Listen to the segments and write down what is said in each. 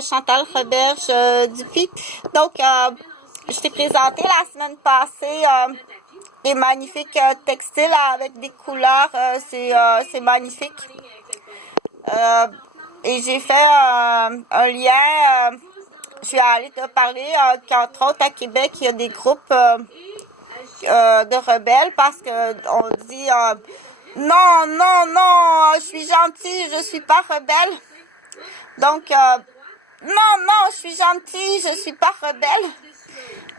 Chantal Roberge Dupuis. Donc, je t'ai présenté la semaine passée des magnifiques textiles avec des couleurs. C'est magnifique. Et j'ai fait un lien. Je suis allée te parler qu'entre autres à Québec, il y a des groupes de rebelles parce que on dit non, non, non, je suis gentille, je suis pas rebelle. Donc, non, non, je suis gentille, je suis pas rebelle.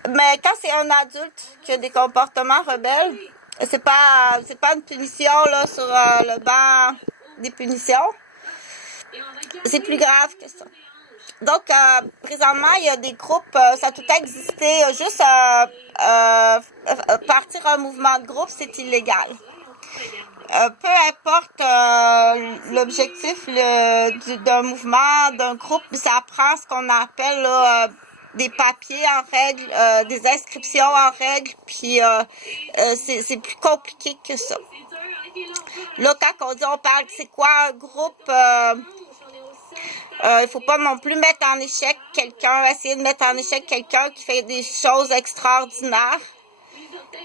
Mais quand c'est un adulte qui a des comportements rebelles, c'est pas une punition là sur le banc des punitions. C'est plus grave que ça. Donc, présentement, il y a des groupes, ça a tout existé, juste partir un mouvement de groupe, c'est illégal. Peu importe l'objectif d'un mouvement, d'un groupe, ça prend ce qu'on appelle là, des papiers en règle, des inscriptions en règle, puis c'est plus compliqué que ça. Là, quand on parle, c'est quoi un groupe, il faut pas non plus mettre en échec quelqu'un, essayer de mettre en échec quelqu'un qui fait des choses extraordinaires.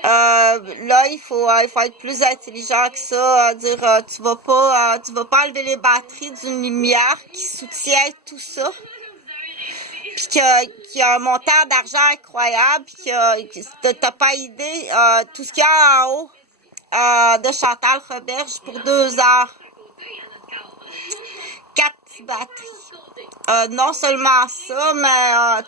Là, il faut être plus intelligent que ça, dire tu vas pas enlever les batteries d'une lumière qui soutient tout ça, puis qu'il y a un montant d'argent incroyable, puis que t'as pas idée tout ce qu'il y a en haut de Chantal Roberge pour 2 heures. 4 batteries. Non seulement ça, mais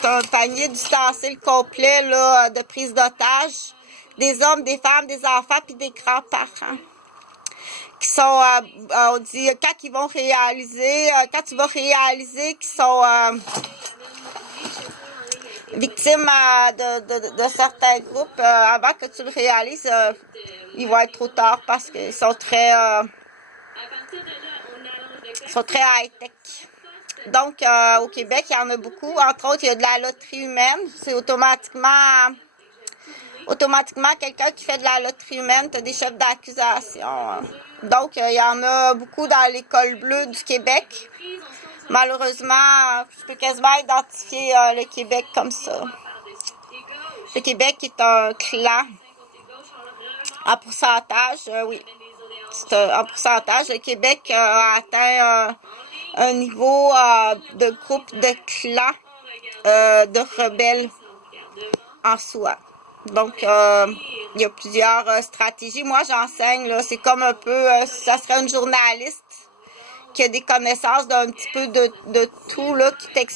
t'as un panier d'ustensiles complet là, de prise d'otages, des hommes, des femmes, des enfants, puis des grands-parents qui sont, on dit, quand tu vas réaliser qu'ils sont victimes de certains groupes, avant que tu le réalises, ils vont être trop tard parce qu'ils sont très high-tech. Donc, au Québec, il y en a beaucoup. Entre autres, il y a de la loterie humaine. C'est automatiquement quelqu'un qui fait de la loterie humaine, tu as des chefs d'accusation. Donc, il y en a beaucoup dans l'école bleue du Québec. Malheureusement, je peux quasiment identifier le Québec comme ça. Le Québec est un clan. En pourcentage, oui. En pourcentage, le Québec a atteint un niveau de groupe de clans de rebelles en soi. Donc, il y a plusieurs stratégies. Moi, j'enseigne, là, c'est comme un peu, si ça serait une journaliste qui a des connaissances d'un petit peu de tout, là, qui t'explique